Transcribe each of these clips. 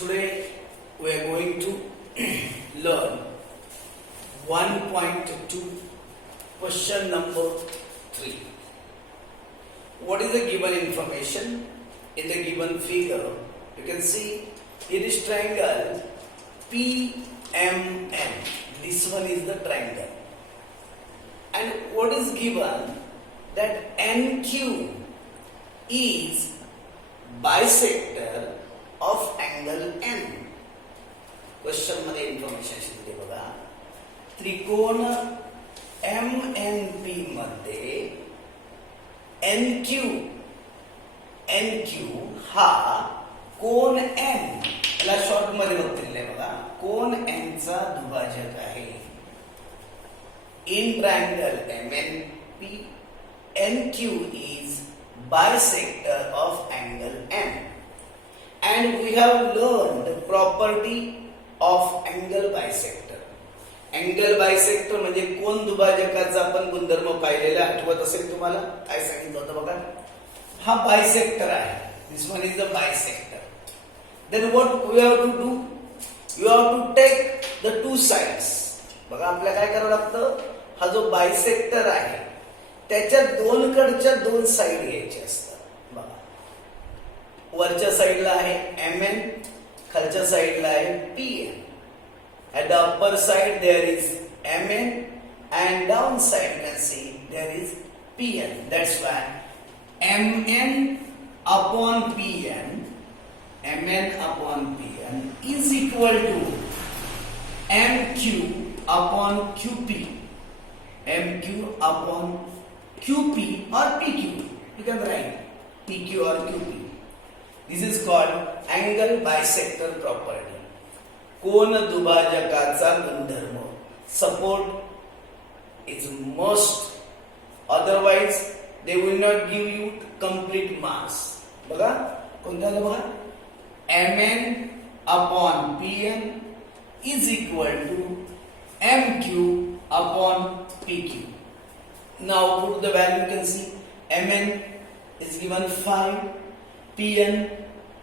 Today we are going to learn 1.2 question number 3. What is the given information? In the given figure, you can see it is triangle PMN. This one is the triangle. And what is given? That NQ is bisector of angle N. Question मध्ये information अशी दिली बघा. त्रिकोण MNP मध्ये NQ हा कोन N याला short मध्ये बघितले बघा. कोन N चा दुभाजक आहे. In triangle MNP NQ is bisector of angle N. And we have learned the property of angle bisector. Angle bisector म्हणजे कोन दुभाजकाचा आपण गुणधर्म पाहिलेला आठवत असेल तुम्हाला. काय सांगितलं होतं बघा. हा बायसेक्टर आहे. This one is the bisector. Then what we have to do? You have to take the two sides. बघा आपल्याला काय करावं लागतं. हा जो बायसेक्टर आहे त्याच्या दोन कडच्या दोन साइड घ्यायचे असतात. बघा वरच्या साइडला आहे MN, खालच्या साइडला आहे PN. At the upper side there is MN and down side you can see there is PN. That's why MN upon PN is equal to MQ upon QP. MQ upon QP or PQ. You can write PQ or QP. This is called angle bisector property. कोन दुभाजकाचा गुणधर्म. Support is must, otherwise they will not give you complete marks. बघा कोणत्या बघा. MN upon PN is equal to MQ upon PQ. Now put the value. You can see MN is given 5, PN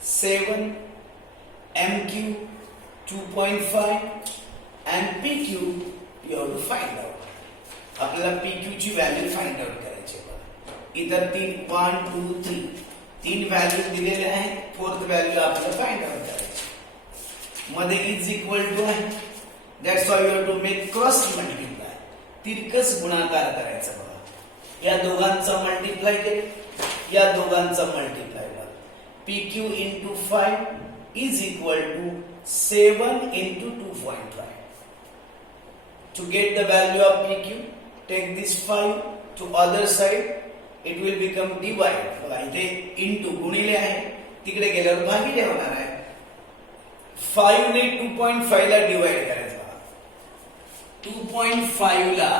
7, MQ 2.5 and PQ you have to find out. आपल्याला PQ ची value find out करायची आहे. इतर 1, 2, 3 तीन value दिलेले आहेत. Fourth value आपल्याला find out करायची. मध्ये इज इक्वल टू आहे. That's why you have to make cross multiply. तिरकस गुणाकार करायचा बघा. या दोघांचा मल्टिप्लाय केले, या दोघांचा मल्टिप्लाय केला. PQ into 5 is equal to 7 into 2.5. To get the value of PQ, take this 5 to other side. It will become divide. बघा इथे into गुणिले आहे, तिकडे गेल्यावर भागिले होणार आहे. 5 ने 2.5 ला डिवाइड करायचं. 2.5 ला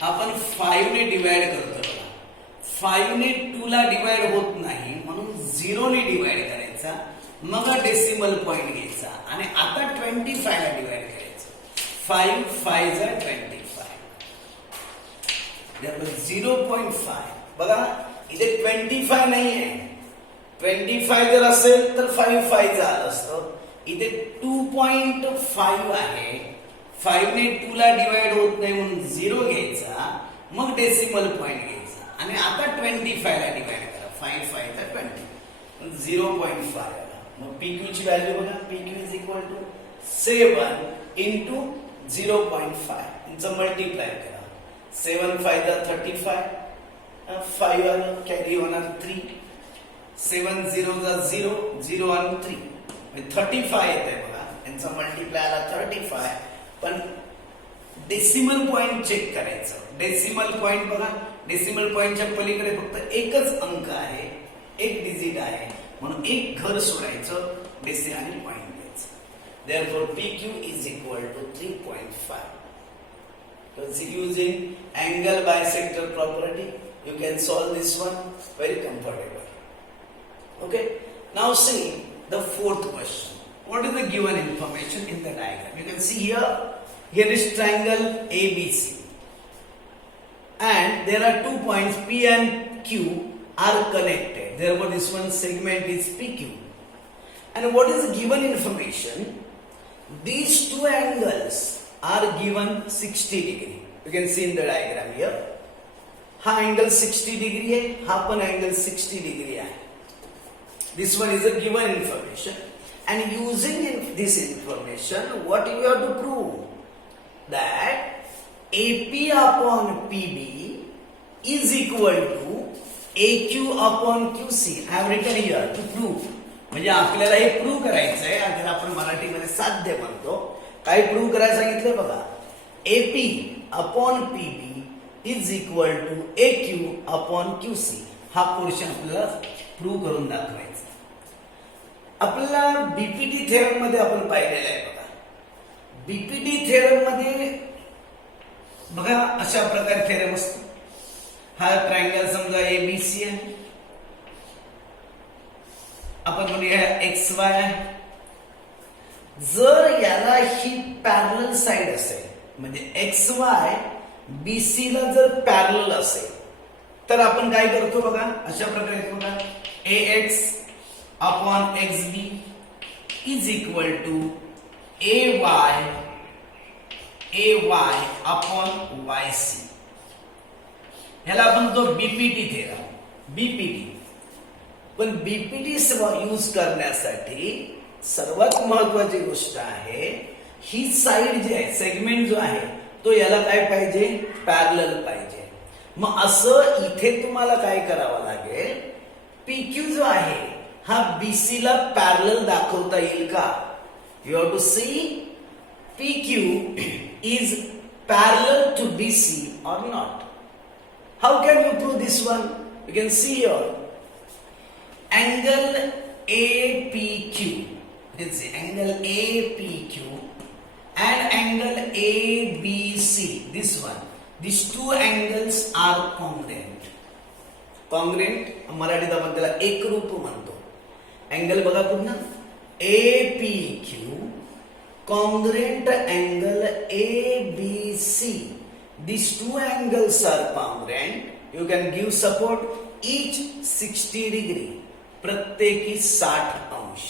आपण 5 ने डिवाइड करतो. 5 ने 2 ला डिवाइड होत नाही म्हणून 0 ने डिवाइड करायचा. मग डेसिमल पॉइंट घ्यायचा आणि आता 25 ला डिवाइड करायचं. 5 5 जा 25. त्यामुळे 0.5. बघा इथे 25 नाहीये. 25 जर असेल तर 5 5 झालं असतं. इथे 2.5 आहे. 5 ने 2 ला डिवाइड होत नाही म्हणून 0 घ्यायचा. मग डेसिमल पॉइंट घ्यायचा आणि आता 25 ला डिवाइड करा. 5 5 ला 20. 0.5. मग PQ ची व्हॅल्यू बघा. PQ is equal to 7 into 0.5. इनचं मल्टिप्लाय करा. 7 5 जा 35. 5 आलं कॅरी होणार 3. 7 0 जा 0 0 आणि 3 35 येते बघा. यांचा मल्टिप्लाय आला 35. पण डेसिमल पॉइंट चेक करायचं. डेसिमल पॉइंट बघा. डेसिमल पॉइंटच्या पलीकडे फक्त एकच अंक आहे, एक डिजिट आहे म्हणून एक घर सोडायचं. डेसिमल पॉइंट घ्यायचं. Therefore PQ is equal to 3.5. Using angle bisector property, you can solve this one very comfortable. Okay. Now see the fourth question. What is the given information in the diagram? You can see here is triangle ABC. And there are 2 points P and Q are connected. Therefore this one segment is PQ. And what is given information? These two angles are given 60 degree. You can see in the diagram here. हा angle 60 degree आहे, हा पण angle 60 degree आहे. This one is a given information. And using this information, what you have to prove? That AP upon PB is equal to AQ upon QC. I have written here to prove. म्हणजे आपल्याला हे prove करायचं आहे, आणि आपण मराठीमध्ये साध्य म्हणतो. काय प्रूव्ह करायला सांगितलं बघा. AP upon PB is equal to AQ upon QC. हा पोर्शन आपल्याला प्रूव्ह करून दाखवायचा. आपल्याला बीपीटी थेरम मध्ये आपण पाहिलेलं आहे बघा. बीपीटी थेरम मध्ये बघा अशा प्रकारे थेरम असतो. हा ट्रायंगल समजा एबीसी आहे, आपण म्हणूया XY आहे. जर याला ही पॅरलल साइड असेल, म्हणजे XY BC ला जर पॅरलल असेल, तर आपण काय करतो बघा, अशा प्रकारे बघा, AX upon XB is equal to AY upon YC. ह्याला आपण तो बीपीटी थेरम, बीपीटी. पण बीपीटी यूज करण्यासाठी सर्वात महत्वाची गोष्ट आहे, ही साइड जी आहे, सेगमेंट जो आहे, तो याला काय पाहिजे, पॅरलल पाहिजे. मग असं इथे तुम्हाला काय करावं लागेल, PQ जो आहे हा BC ला पॅरलल दाखवता येईल का? You have to see PQ is parallel to BC or not. How can you prove this one? You can see here angle APQ. You can see angle APQ and angle ABC. This one. These two angles are congruent. Congruent मराठीत आपण त्याला एकरूप म्हणतो. Angle बघा पुन्हा APQ congruent angle ABC. These two angles are congruent. You can give support each 60 degree. प्रत्येकी 60 अंश.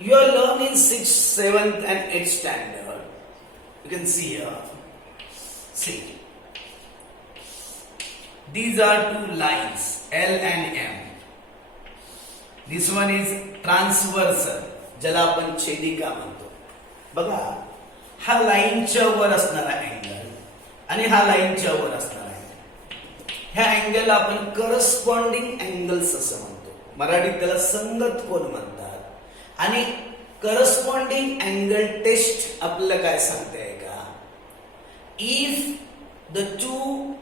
You are learning 6th, 7th and 8th standard. You can see here. See. These are two lines, L and M. This one is transversal, ज्याला आपण छेदिका म्हणतो. बघा, हा लाईनच्या वर असणारा अँगल आणि हा लाईनच्या वर असणारा अँगल, ह्या अँगल आपण करस्पॉन्डिंग अँगल्स असं म्हणतो. मराठीत त्याला संगत कोन म्हणतात. आणि करस्पॉन्डिंग अँगल टेस्ट आपल्याला काय सांगते का, if the two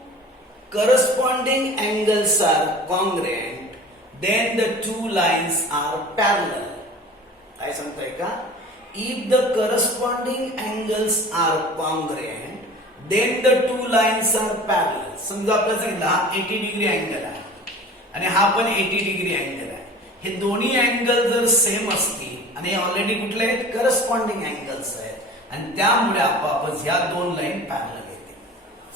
corresponding angles are congruent, then the two lines are parallel. काय सांगताय का, if the corresponding angles are congruent, then the two lines are parallel. समजा आपल्याला सांगितलं हा 80 डिग्री अँगल आहे आणि हा पण 80 डिग्री अँगल आहे. हे दोन्ही अँगल जर सेम असतील आणि ऑलरेडी कुठले आहेत, करस्पॉन्डिंग अँगल्स आहेत, आणि त्यामुळे आपोआपच ह्या दोन लाईन पॅरलल.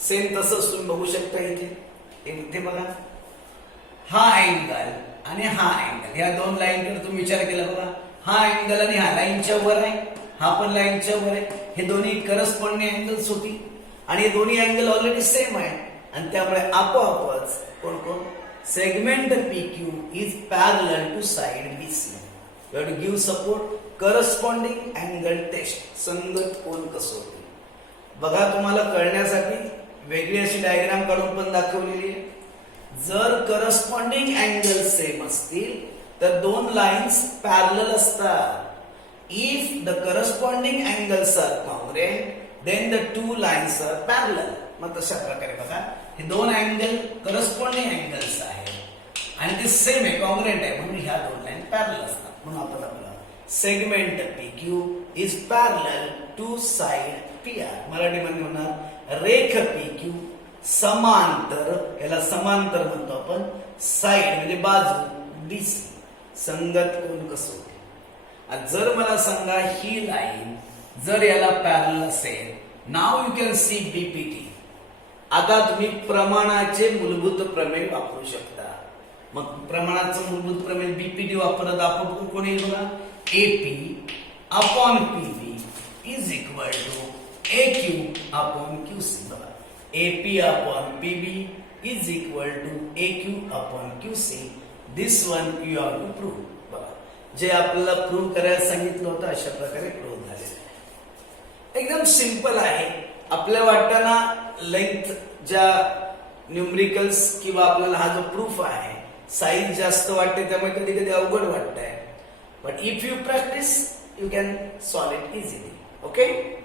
सेम तसंच तुम्ही बघू शकता इथे बघा, हा अँगल आणि हा अँगल, या दोन लाईनकडे तुम्ही विचार केला बघा. हा अँगल आणि हा लाईनच्या वर आहे, हा पण लाईनच्या वर आहे. हे दोन्ही करस्पॉन्डिंग अँगल्स होती आणि हे दोन्ही अँगल ऑलरेडी सेम आहे, आणि त्यामुळे आपोआपच कोण कोण, segment PQ is parallel to side BC. You have to give support corresponding angle test, संगत कोन कसोटी. बघा, तुम्हाला कळण्यासाठी वेगळी अशी डायग्राम काढून पण दाखवलेली आहे. जर करस्पॉन्डिंग अँगल सेम असतील तर दोन लाईन्स पॅरलल असतात. If the corresponding angles are congruent, then the two lines are parallel. मग तशा प्रकारे बघा, हे दोन अँगल करस्पॉन्डिंग अँगल्स आहेत आणि ते सेम आहे, कॉंग्रुएंट आहे, म्हणून ह्या दोन लाईन पॅरलल असतात. म्हणून आपण आपला segment PQ is parallel to side PR. मराठीमध्ये म्हणणार रेख PQ समांतर, याला समांतर म्हणतो आपण, साइड म्हणजे बाजू BC, संगत कोन कसोटी. जर मला सांगा ही लाईन जर याला पॅरलल असेल, नाव यू कॅन सी BPT. आता तुम्ही प्रमाणाचे मूलभूत प्रमेय वापरू शकता. मग प्रमाणाचं मूलभूत प्रमेय बीपीडी वापरत आपण कोणी बघा AP upon PB is equal to AQ upon QC बघा AP upon PB is equal to AQ upon QC. This one you have to prove. बघा जे आपल्याला प्रूव्ह करायला सांगितलं होतं अशा प्रकारे प्रूव्ह झाले. एकदम सिंपल आहे. आपल्या वाटताना लेंथ ज्या न्यूमरिकल्स किंवा आपल्याला हा जो प्रूफ आहे साईज जास्त वाटते त्यामुळे कधी कधी अवघड वाटतंय. But if you practice you can solve it easily. Okay.